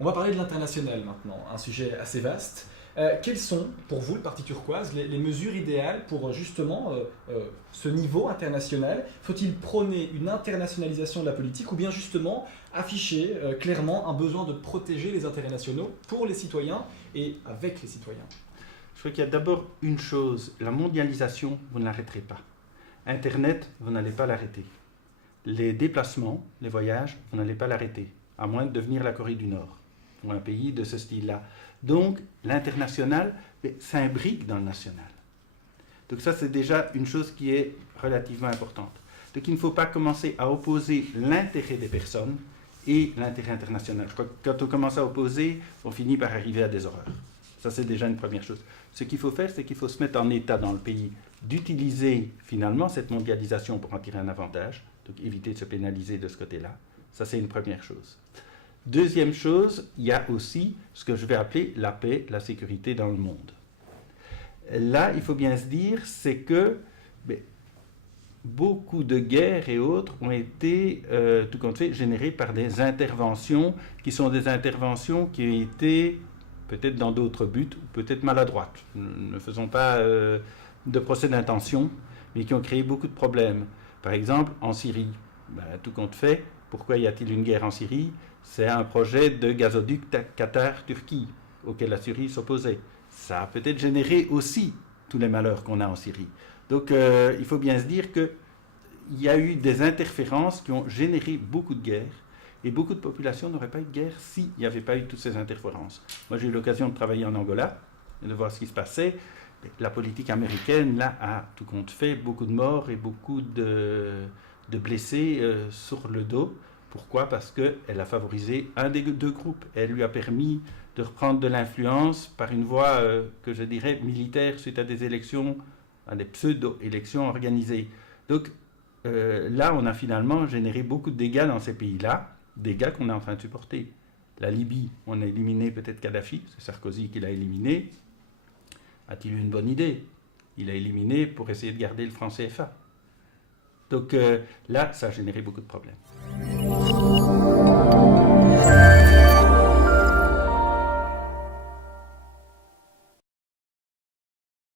On va parler de l'international maintenant, un sujet assez vaste. Quelles sont, pour vous, le Parti turquoise, les mesures idéales pour justement ce niveau international? Faut-il prôner une internationalisation de la politique ou bien justement afficher clairement un besoin de protéger les intérêts nationaux pour les citoyens et avec les citoyens? Je crois qu'il y a d'abord une chose, la mondialisation, vous ne l'arrêterez pas. Internet, vous n'allez pas l'arrêter. Les déplacements, les voyages, vous n'allez pas l'arrêter, à moins de devenir la Corée du Nord, ou un pays de ce style-là. Donc, l'international s'imbrique dans le national. Donc ça, c'est déjà une chose qui est relativement importante. Donc il ne faut pas commencer à opposer l'intérêt des personnes et l'intérêt international. Je crois que quand on commence à opposer, on finit par arriver à des horreurs. Ça, c'est déjà une première chose. Ce qu'il faut faire, c'est qu'il faut se mettre en état dans le pays d'utiliser finalement cette mondialisation pour en tirer un avantage, donc éviter de se pénaliser de ce côté-là. Ça, c'est une première chose. Deuxième chose, il y a aussi ce que je vais appeler la paix, la sécurité dans le monde. Là, il faut bien se dire, c'est que beaucoup de guerres et autres ont été, tout compte fait, générées par des interventions qui sont des interventions qui ont été peut-être dans d'autres buts, ou peut-être maladroites. Ne faisons pas de procès d'intention, mais qui ont créé beaucoup de problèmes. Par exemple, en Syrie, tout compte fait, pourquoi y a-t-il une guerre en Syrie? C'est un projet de gazoduc Qatar-Turquie, auquel la Syrie s'opposait. Ça a peut-être généré aussi tous les malheurs qu'on a en Syrie. Donc il faut bien se dire qu'il y a eu des interférences qui ont généré beaucoup de guerres, et beaucoup de populations n'auraient pas eu de guerre s'il n'y avait pas eu toutes ces interférences. Moi, j'ai eu l'occasion de travailler en Angola et de voir ce qui se passait. La politique américaine, là, a tout compte fait beaucoup de morts et beaucoup de blessés sur le dos. Pourquoi? Parce qu'elle a favorisé un des deux groupes. Elle lui a permis de reprendre de l'influence par une voie que je dirais militaire suite à des élections, à des pseudo-élections organisées. Donc là, on a finalement généré beaucoup de dégâts dans ces pays-là, dégâts qu'on est en train de supporter. La Libye, on a éliminé peut-être Kadhafi, c'est Sarkozy qui l'a éliminé. A-t-il eu une bonne idée? Il a éliminé pour essayer de garder le franc CFA. Donc là, ça a généré beaucoup de problèmes.